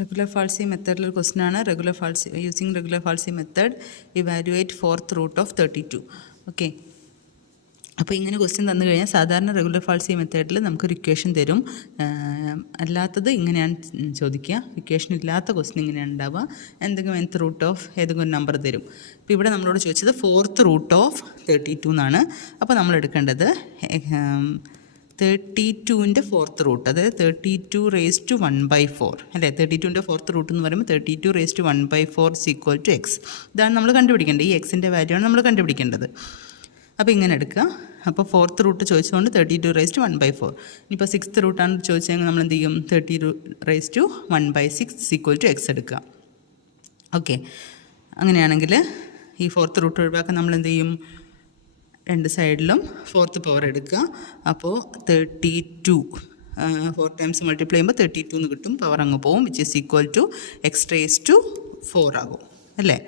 Regular falsy method question ആണ്. Regular falsy using regular falsy method evaluate fourth root of 32. Okay. അപ്പോൾ ഇങ്ങനെ question തന്നു കഴിഞ്ഞാൽ സാധാരണ റെഗുലർ ഫാൾസി മെത്തേഡിൽ നമുക്കൊരു ഇക്വേഷൻ തരും. അല്ലാത്തത് ഇങ്ങനെയാണ് ചോദിക്കുക. ഇക്വേഷൻ ഇല്ലാത്ത ക്വസ്റ്റ്യൻ ഇങ്ങനെയാണ് ഉണ്ടാവുക. എന്തെങ്കിലും nth റൂട്ട് ഓഫ് ഏതെങ്കിലും ഒരു നമ്പർ തരും. ഇപ്പോൾ ഇവിടെ നമ്മളോട് ചോദിച്ചത് ഫോർത്ത് റൂട്ട് ഓഫ് 32 എന്നാണ്. അപ്പോൾ നമ്മൾ എടുക്കേണ്ടത് 32ൻ്റെ ഫോർത്ത് റൂട്ട്, അതായത് 32 raised to 1/4 അല്ലേ. 32ൻ്റെ ഫോർത്ത് റൂട്ട് എന്ന് പറയുമ്പോൾ 32 raised to 1/4 is equal to x. ഇതാണ് നമ്മൾ കണ്ടുപിടിക്കേണ്ടത്. ഈ എക്സിൻ്റെ വാല്യൂ ആണ് നമ്മൾ കണ്ടുപിടിക്കേണ്ടത്. അപ്പോൾ ഇങ്ങനെ എടുക്കുക. അപ്പോൾ ഫോർത്ത് റൂട്ട് ചോദിച്ചുകൊണ്ട് 32 raised to 1/4. ഇനിയിപ്പോൾ സിക്സ്ത് റൂട്ടാണ് ചോദിച്ചെങ്കിൽ നമ്മൾ എന്ത് ചെയ്യും? 30 raised to 1/6 is equal to x എടുക്കുക. ഓക്കെ, അങ്ങനെയാണെങ്കിൽ ഈ ഫോർത്ത് റൂട്ട് ഒഴിവാക്കാൻ നമ്മൾ എന്ത് ചെയ്യും? രണ്ട് സൈഡിലും ഫോർത്ത് പവർ എടുക്കുക. അപ്പോൾ 32 4 times മൾട്ടിപ്ലൈ ചെയ്യുമ്പോൾ 32 എന്ന് കിട്ടും. പവർ അങ്ങ് പോവും, which is equal to x raise to 4 ആകും അല്ലേ.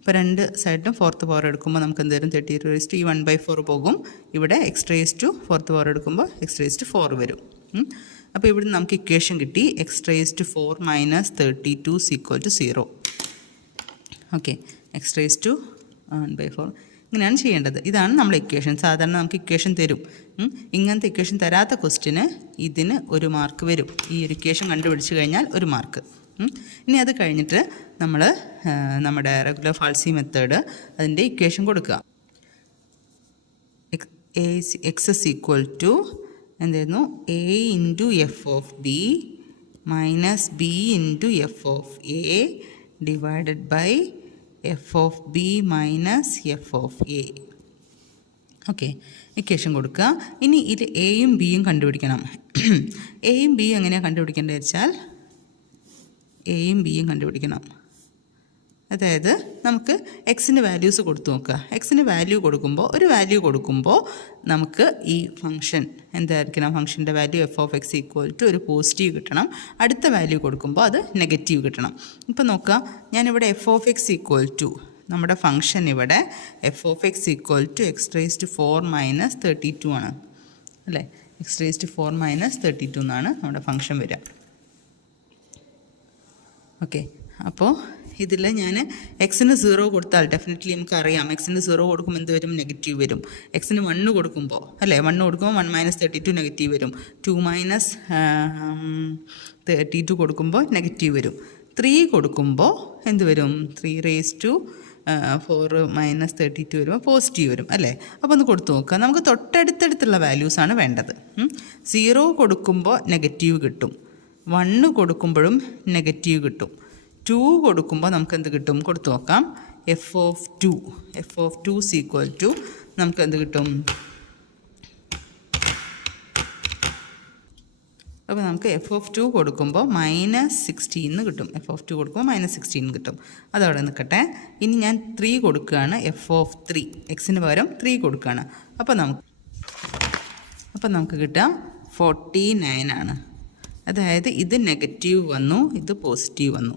അപ്പോൾ രണ്ട് സൈഡിലും ഫോർത്ത് പവർ എടുക്കുമ്പോൾ നമുക്ക് എന്ത് വരും? 32 raised to 1/4 പോകും. ഇവിടെ x raise to fourth power എടുക്കുമ്പോൾ എക്സ് റേസ് ടു 4 വരും. അപ്പോൾ ഇവിടെ നമുക്ക് ഇക്വേഷൻ കിട്ടി. X raise to 4 - 32 is equal to 0. Okay, x raise to 1/4 ഇങ്ങനെയാണ് ചെയ്യേണ്ടത്. ഇതാണ് നമ്മൾ ഇക്വേഷൻ. സാധാരണ നമുക്ക് ഇക്വേഷൻ തരും. ഇങ്ങനത്തെ ഇക്വേഷൻ തരാത്ത ക്വസ്റ്റിന് ഇതിന് 1 മാർക്ക് വരും. ഈ ഒരു ഇക്വേഷൻ കണ്ടുപിടിച്ച് കഴിഞ്ഞാൽ 1 മാർക്ക്. ഇനി അത് കഴിഞ്ഞിട്ട് നമ്മൾ നമ്മുടെ റെഗുലർ ഫാൾസി മെത്തേഡ് അതിൻ്റെ ഇക്വേഷൻ കൊടുക്കുക. എക്സ് ഇസ് ഈക്വൽ ടു എന്തായിരുന്നു? A into F of B minus B into F of A divided by F of B minus F of A. Okay, equation കൊടുക്കുക. ഇനി ഇത് എയും ബിയും കണ്ടുപിടിക്കണം. എയും ബിയും എങ്ങനെയാണ് കണ്ടുപിടിക്കേണ്ടത് വെച്ചാൽ എയും ബിയും കണ്ടുപിടിക്കണം. അതായത് നമുക്ക് എക്സിന് വാല്യൂസ് കൊടുത്തു നോക്കുക. എക്സിന് വാല്യൂ കൊടുക്കുമ്പോൾ ഒരു വാല്യൂ കൊടുക്കുമ്പോൾ നമുക്ക് ഈ ഫംഗ്ഷൻ എന്തായിരിക്കണം? ഫംഗ്ഷൻ്റെ value F of X equal to ഒരു പോസിറ്റീവ് കിട്ടണം. അടുത്ത വാല്യൂ കൊടുക്കുമ്പോൾ അത് നെഗറ്റീവ് കിട്ടണം. ഇപ്പോൾ നോക്കുക, ഞാനിവിടെ f of X equal to നമ്മുടെ ഫംഗ്ഷൻ ഇവിടെ f of X equal to x raise to 4 - 32 ആണ് അല്ലേ. എക്സ് റേസ് ടു 4 - 32 എന്നാണ് നമ്മുടെ ഫംഗ്ഷൻ വരിക. ഓക്കെ, അപ്പോൾ ഇതിൽ ഞാൻ എക്സിന് 0 കൊടുത്താൽ ഡെഫിനറ്റ്ലി നമുക്കറിയാം എക്സിന് 0 കൊടുക്കുമ്പോൾ എന്ത് വരും? നെഗറ്റീവ് വരും. എക്സിന് 1 കൊടുക്കുമ്പോൾ അല്ലേ, 1 കൊടുക്കുമ്പോൾ 1 - 32 നെഗറ്റീവ് വരും. 2 - 32 കൊടുക്കുമ്പോൾ നെഗറ്റീവ് വരും. 3 കൊടുക്കുമ്പോൾ എന്ത് വരും? 3 raised to 4 - 32 വരുമ്പോൾ പോസിറ്റീവ് വരും അല്ലേ. അപ്പോൾ ഒന്ന് കൊടുത്തു നോക്കുക. നമുക്ക് തൊട്ടടുത്തടുത്തുള്ള വാല്യൂസാണ് വേണ്ടത്. 0 കൊടുക്കുമ്പോൾ നെഗറ്റീവ് കിട്ടും. 1 കൊടുക്കുമ്പോഴും നെഗറ്റീവ് കിട്ടും. 2 കൊടുക്കുമ്പോൾ നമുക്ക് എന്ത് കിട്ടും? കൊടുത്തു നോക്കാം. F of 2 is equal to നമുക്ക് എന്ത് കിട്ടും? അപ്പോൾ നമുക്ക് എഫ് ഓഫ് 2 കൊടുക്കുമ്പോൾ -16 കിട്ടും. എഫ് ഓഫ് 2 കൊടുക്കുമ്പോൾ -16 കിട്ടും. അതവിടെ നിൽക്കട്ടെ. ഇനി ഞാൻ 3 കൊടുക്കുകയാണ്. എഫ് ഓഫ് 3 എക്സിന് പകരം 3 കൊടുക്കുകയാണ്. അപ്പോൾ നമുക്ക് കിട്ടുക 49 ആണ്. അതായത് ഇത് നെഗറ്റീവ് വന്നു, ഇത് പോസിറ്റീവ് വന്നു.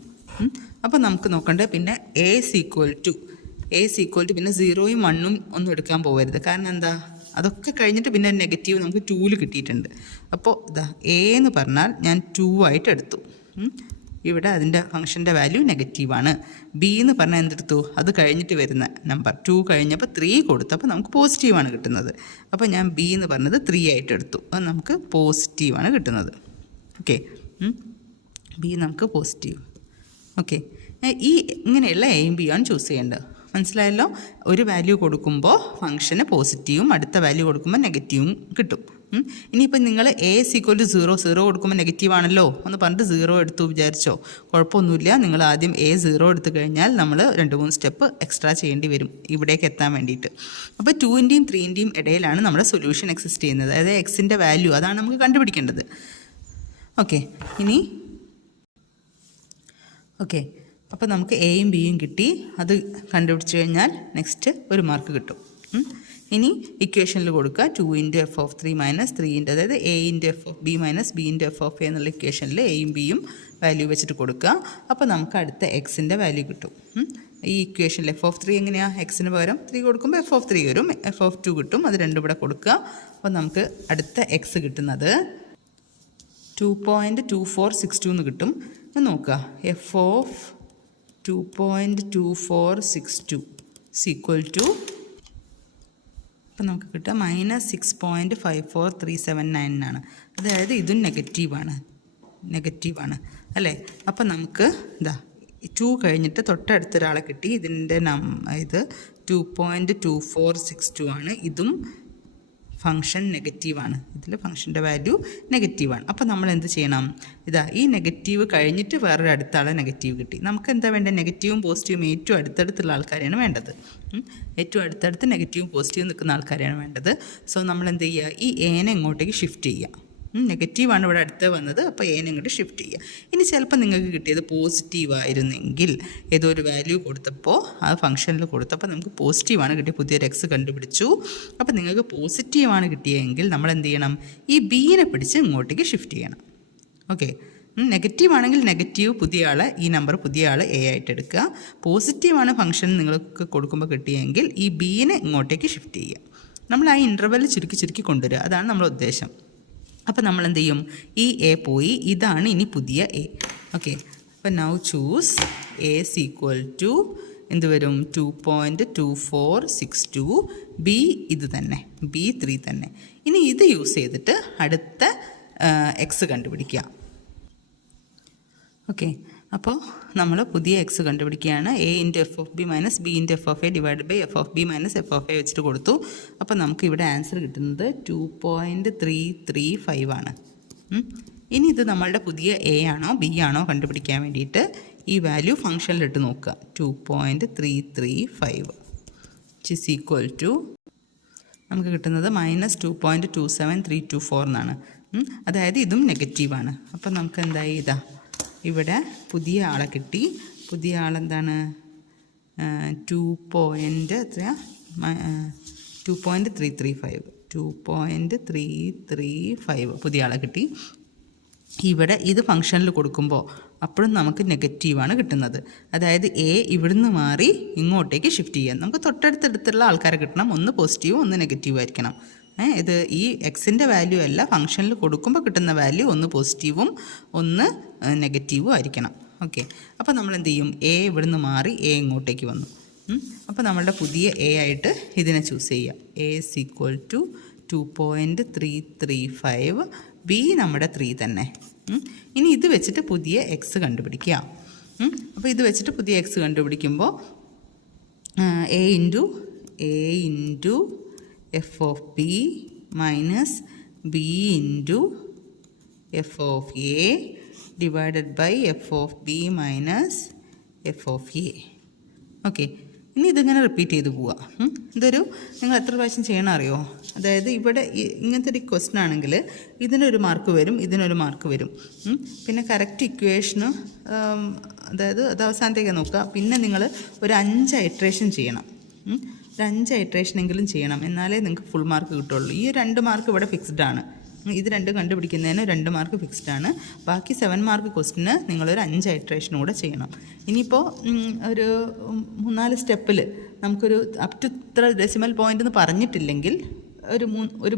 അപ്പോൾ നമുക്ക് നോക്കണ്ടേ പിന്നെ എ ഈക്വൽ ടു പിന്നെ 0യും 1ഉം ഒന്നും എടുക്കാൻ പോകരുത്. കാരണം എന്താ? അതൊക്കെ കഴിഞ്ഞിട്ട് പിന്നെ നെഗറ്റീവ് നമുക്ക് 2ൽ കിട്ടിയിട്ടുണ്ട്. അപ്പോൾ ഇതാ എ എന്ന് പറഞ്ഞാൽ ഞാൻ 2 ആയിട്ട് എടുത്തു. ഇവിടെ അതിൻ്റെ ഫംഗ്ഷൻ്റെ വാല്യൂ നെഗറ്റീവാണ്. ബി എന്ന് പറഞ്ഞാൽ എന്തെടുത്തു? അത് കഴിഞ്ഞിട്ട് വരുന്ന നമ്പർ 2 കഴിഞ്ഞപ്പോൾ 3 കൊടുത്തപ്പോൾ നമുക്ക് പോസിറ്റീവാണ് കിട്ടുന്നത്. അപ്പോൾ ഞാൻ ബി എന്ന് പറഞ്ഞത് 3 ആയിട്ട് എടുത്തു. അത് നമുക്ക് പോസിറ്റീവാണ് കിട്ടുന്നത്. ഓക്കെ, ബി നമുക്ക് പോസിറ്റീവ്. ഓക്കെ, ഈ ഇങ്ങനെയുള്ള എയും ബിയും ആണ് ചൂസ് ചെയ്യേണ്ടത്. മനസ്സിലായല്ലോ? ഒരു വാല്യൂ കൊടുക്കുമ്പോൾ ഫംഗ്ഷന് പോസിറ്റീവും അടുത്ത വാല്യൂ കൊടുക്കുമ്പോൾ നെഗറ്റീവും കിട്ടും. ഇനിയിപ്പോൾ നിങ്ങൾ എ ഈക്വൽ ടു 0 കൊടുക്കുമ്പോൾ നെഗറ്റീവ് ആണല്ലോ എന്ന് പറഞ്ഞിട്ട് 0 എടുത്തു വിചാരിച്ചോ, കുഴപ്പമൊന്നുമില്ല. നിങ്ങൾ ആദ്യം എ 0 എടുത്തു കഴിഞ്ഞാൽ നമ്മൾ 2-3 സ്റ്റെപ്പ് എക്സ്ട്രാ ചെയ്യേണ്ടി വരും ഇവിടേക്ക് എത്താൻ വേണ്ടിയിട്ട്. അപ്പോൾ 2ൻ്റെയും 3ൻ്റെയും ഇടയിലാണ് നമ്മുടെ സൊല്യൂഷൻ എക്സിസ്റ്റ് ചെയ്യുന്നത്. അതായത് എക്സിൻ്റെ വാല്യൂ അതാണ് നമുക്ക് കണ്ടുപിടിക്കേണ്ടത്. ഓക്കെ, അപ്പോൾ നമുക്ക് എയും ബിയും കിട്ടി. അത് കണ്ടുപിടിച്ച് കഴിഞ്ഞാൽ നെക്സ്റ്റ് 1 മാർക്ക് കിട്ടും. ഇനി ഇക്വേഷനിൽ കൊടുക്കുക 2 × എഫ് ഓഫ് 3 - 3 അതായത് A × F of B - B × F of A എന്നുള്ള ഇക്വേഷനിൽ എയും ബിയും വാല്യൂ വെച്ചിട്ട് കൊടുക്കുക. അപ്പോൾ നമുക്ക് അടുത്ത എക്സിൻ്റെ വാല്യൂ കിട്ടും. ഈ ഇക്വേഷനിൽ എഫ് ഓഫ് 3 എങ്ങനെയാണ്? എക്സിന് പകരം 3 കൊടുക്കുമ്പോൾ എഫ് ഓഫ് 3 വരും. എഫ് ഓഫ് 2 കിട്ടും. അത് രണ്ടും ഇവിടെ കൊടുക്കുക. അപ്പോൾ നമുക്ക് അടുത്ത എക്സ് കിട്ടുന്നത് 2.2462 എന്ന് കിട്ടും. നോക്കുക എഫ് ഓഫ് 2.2462 ഈക്വൽ ടു അപ്പം നമുക്ക് കിട്ടുക -6.54379 എന്നാണ്. അതായത് ഇതും നെഗറ്റീവാണ് അല്ലേ. അപ്പം നമുക്ക് ഇതാ 2 കഴിഞ്ഞിട്ട് തൊട്ടടുത്തൊരാളെ കിട്ടി. ഇതിൻ്റെ ഇത് 2.2462 ആണ്. ഇതും ഫംഗ്ഷൻ നെഗറ്റീവാണ്. ഇതിൽ ഫംഗ്ഷൻ്റെ വാല്യൂ നെഗറ്റീവാണ്. അപ്പോൾ നമ്മൾ എന്ത് ചെയ്യണം? ഈ നെഗറ്റീവ് കഴിഞ്ഞിട്ട് വേറൊരു അടുത്ത ആളെ നെഗറ്റീവ് കിട്ടി. നമുക്ക് എന്താ വേണ്ടത്? നെഗറ്റീവും പോസിറ്റീവും ഏറ്റവും അടുത്തടുത്തുള്ള ആൾക്കാരെയാണ് വേണ്ടത്. ഏറ്റവും അടുത്തടുത്ത് നെഗറ്റീവും പോസിറ്റീവും നിൽക്കുന്ന ആൾക്കാരെയാണ് വേണ്ടത്. സോ നമ്മൾ എന്ത് ചെയ്യുക? ഈ എനെ ഇങ്ങോട്ടേക്ക് ഷിഫ്റ്റ് ചെയ്യുക. നെഗറ്റീവാണ് ഇവിടെ അടുത്ത് വന്നത്, അപ്പോൾ എനെ ഇങ്ങോട്ട് ഷിഫ്റ്റ് ചെയ്യുക. ഇനി ചിലപ്പോൾ നിങ്ങൾക്ക് കിട്ടിയത് പോസിറ്റീവായിരുന്നെങ്കിൽ ഏതോ ഒരു വാല്യൂ കൊടുത്തപ്പോൾ ആ ഫംഗ്ഷനിൽ കൊടുത്തപ്പോൾ നമുക്ക് പോസിറ്റീവാണ് കിട്ടിയത്, പുതിയൊരു എക്സ് കണ്ടുപിടിച്ചു. അപ്പോൾ നിങ്ങൾക്ക് പോസിറ്റീവാണ് കിട്ടിയതെങ്കിൽ നമ്മൾ എന്ത് ചെയ്യണം? ഈ ബീനെ പിടിച്ച് ഇങ്ങോട്ടേക്ക് ഷിഫ്റ്റ് ചെയ്യണം. ഓക്കെ. നെഗറ്റീവാണെങ്കിൽ നെഗറ്റീവ് പുതിയ ആളെ, ഈ നമ്പർ പുതിയ ആൾ എ ആയിട്ട് എടുക്കുക. പോസിറ്റീവാണ് ഫംഗ്ഷൻ നിങ്ങൾക്ക് കൊടുക്കുമ്പോൾ കിട്ടിയെങ്കിൽ ഈ ബീനെ ഇങ്ങോട്ടേക്ക് ഷിഫ്റ്റ് ചെയ്യുക. നമ്മൾ ആ ഇൻ്റർവെൽ ചുരുക്കി കൊണ്ടുവരിക. അതാണ് നമ്മുടെ ഉദ്ദേശം. അപ്പോൾ നമ്മൾ എന്ത് ചെയ്യും? ഈ എ പോയി, ഇതാണ് ഇനി പുതിയ എ. ഓക്കെ. അപ്പോൾ now choose a equal to എന്ത് വരും? 2.2462. ബി ഇത് തന്നെ, ബി 3 തന്നെ. ഇനി ഇത് യൂസ് ചെയ്തിട്ട് അടുത്ത എക്സ് കണ്ടുപിടിക്കുക. ഓക്കെ. അപ്പോൾ നമ്മൾ പുതിയ എക്സ് കണ്ടുപിടിക്കുകയാണ്. A into F of B minus B into F of A divide by F of B minus F of A വെച്ചിട്ട് കൊടുത്തു. അപ്പോൾ നമുക്ക് ഇവിടെ ആൻസർ കിട്ടുന്നത് 2.335 ആണ്. ഇനി ഇത് നമ്മളുടെ പുതിയ എ ആണോ ബി ആണോ കണ്ടുപിടിക്കാൻ വേണ്ടിയിട്ട് ഈ വാല്യൂ ഫംഗ്ഷനിലിട്ട് നോക്കുക. 2.335 ഇസ് ഈക്വൽ ടു നമുക്ക് കിട്ടുന്നത് -2.27324 എന്നാണ്. അതായത് ഇതും നെഗറ്റീവാണ്. അപ്പം നമുക്ക് എന്തായി? ഇവിടെ പുതിയ ആളെ കിട്ടി. പുതിയ ആളെന്താണ്? 2.335 പുതിയ ആളെ കിട്ടി. ഇവിടെ ഇത് ഫംഗ്ഷനിൽ കൊടുക്കുമ്പോൾ അപ്പോഴും നമുക്ക് നെഗറ്റീവാണ് കിട്ടുന്നത്. അതായത് എ ഇവിടുന്ന് മാറി ഇങ്ങോട്ടേക്ക് ഷിഫ്റ്റ് ചെയ്യാം. നമുക്ക് തൊട്ടടുത്തടുത്തുള്ള ആൾക്കാരെ കിട്ടണം. ഒന്ന് പോസിറ്റീവും ഒന്ന് നെഗറ്റീവും ആയിരിക്കണം. ഇത് ഈ എക്സിൻ്റെ വാല്യൂ അല്ല, ഫംഗ്ഷനിൽ കൊടുക്കുമ്പോൾ കിട്ടുന്ന വാല്യൂ ഒന്ന് പോസിറ്റീവും ഒന്ന് നെഗറ്റീവും ആയിരിക്കണം. ഓക്കെ. അപ്പോൾ നമ്മൾ എന്ത് ചെയ്യും? എ ഇവിടുന്ന് മാറി എ ഇങ്ങോട്ടേക്ക് വന്നു. അപ്പോൾ നമ്മളുടെ പുതിയ എ ആയിട്ട് ഇതിനെ ചൂസ് ചെയ്യുക. A equal to 2.335. ബി നമ്മുടെ 3 തന്നെ. ഇനി ഇത് വെച്ചിട്ട് പുതിയ എക്സ് കണ്ടുപിടിക്കുക. അപ്പോൾ ഇത് വെച്ചിട്ട് പുതിയ എക്സ് കണ്ടുപിടിക്കുമ്പോൾ A into F of B minus B into F of A divided by F of B minus F of A. Okay. ഇനി ഇതിങ്ങനെ റിപ്പീറ്റ് ചെയ്ത് പോവുക. ഇതൊരു നിങ്ങൾ എത്ര പ്രാവശ്യം ചെയ്യണം അറിയോ? അതായത് ഇവിടെ ഇങ്ങനത്തെ ഒരു ക്വസ്റ്റ്യൻ ആണെങ്കിൽ ഇതിനൊരു മാർക്ക് വരും, ഇതിനൊരു മാർക്ക് വരും. പിന്നെ കറക്റ്റ് ഇക്വേഷന് അതായത് അത് അവസാനത്തേക്ക് നോക്കുക. പിന്നെ നിങ്ങൾ ഒരു 5 ഐട്രേഷൻ ചെയ്യണം. ഒരു 5 ഐട്രേഷനെങ്കിലും ചെയ്യണം, എന്നാലേ നിങ്ങൾക്ക് ഫുൾ മാർക്ക് കിട്ടുള്ളൂ. ഈ 2 മാർക്ക് ഇവിടെ ഫിക്സ്ഡ് ആണ്. ഇത് 2 കണ്ടുപിടിക്കുന്നതിന് 2 മാർക്ക് ഫിക്സ്ഡ് ആണ്. ബാക്കി 7 മാർക്ക് ക്വസ്റ്റിന് നിങ്ങളൊരു 5 ഐട്രേഷൻ കൂടെ ചെയ്യണം. ഇനിയിപ്പോൾ ഒരു 3-4 സ്റ്റെപ്പിൽ നമുക്കൊരു അപ് ടു ഇത്ര ഡെസിമൽ പോയിൻ്റ് എന്ന് പറഞ്ഞിട്ടില്ലെങ്കിൽ ഒരു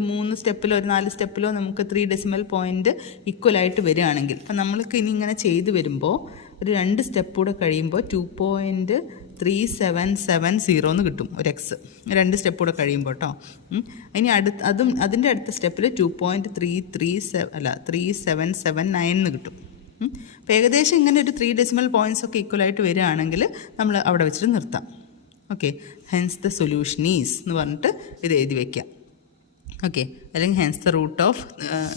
3 സ്റ്റെപ്പിലോ ഒരു 4 സ്റ്റെപ്പിലോ നമുക്ക് 3 ഡെസിമൽ പോയിൻ്റ് ഈക്വലായിട്ട് വരികയാണെങ്കിൽ, അപ്പം നമ്മൾക്ക് ഇനി ഇങ്ങനെ ചെയ്ത് വരുമ്പോൾ ഒരു 2 സ്റ്റെപ്പ് കൂടെ കഴിയുമ്പോൾ 2.3770 എന്ന് കിട്ടും ഒരു എക്സ്. 2 സ്റ്റെപ്പ് കൂടെ കഴിയുമ്പോൾ കേട്ടോ. ഇനി അതിൻ്റെ അടുത്ത സ്റ്റെപ്പിൽ 2.3779 എന്ന് കിട്ടും. അപ്പോൾ ഏകദേശം ഇങ്ങനെ ഒരു 3 ഡെസിമൽ പോയിൻറ്റ്സ് ഒക്കെ ഈക്വലായിട്ട് വരികയാണെങ്കിൽ നമ്മൾ അവിടെ വെച്ചിട്ട് നിർത്താം. Okay. Hence the solution is എന്ന് പറഞ്ഞിട്ട് ഇത് എഴുതി വയ്ക്കാം. ഓക്കെ. അല്ലെങ്കിൽ ഹെൻസ് ദ റൂട്ട് ഓഫ്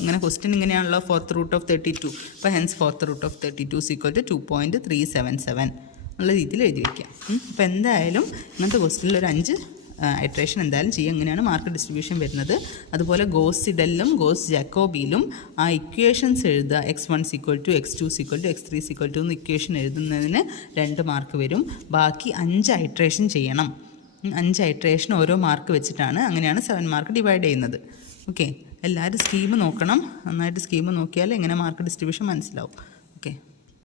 ഇങ്ങനെ ക്വസ്റ്റ്യൻ ഇങ്ങനെയാണല്ലോ, 4th റൂട്ട് ഓഫ് 32. അപ്പോൾ hence 4th root of 32 equal to 2.377 എന്നുള്ള രീതിയിൽ എഴുതി വയ്ക്കാം. അപ്പോൾ എന്തായാലും ഇങ്ങനത്തെ ക്വസ്റ്റ്യനിൽ ഒരു 5 ഐട്രേഷൻ എന്തായാലും ചെയ്യുക. എങ്ങനെയാണ് മാർക്ക് ഡിസ്ട്രിബ്യൂഷൻ വരുന്നത്. അതുപോലെ ഗോസ് സിഡലിലും ഗോസ് ജാക്കോബിയിലും ആ ഇക്വേഷൻസ് എഴുതുക. x1 = x2 = x3 = എന്ന് ഇക്വേഷൻ എഴുതുന്നതിന് 2 മാർക്ക് വരും. ബാക്കി 5 ഐട്രേഷൻ ചെയ്യണം. 5 ഐട്രേഷൻ ഓരോ മാർക്ക് വെച്ചിട്ടാണ്. അങ്ങനെയാണ് 7 മാർക്ക് ഡിവൈഡ് ചെയ്യുന്നത്. ഓക്കെ. എല്ലാവരും സ്കീം നോക്കണം. നന്നായിട്ട് സ്കീം നോക്കിയാൽ എങ്ങനെ മാർക്ക് ഡിസ്ട്രിബ്യൂഷൻ മനസ്സിലാവും. ഓക്കെ.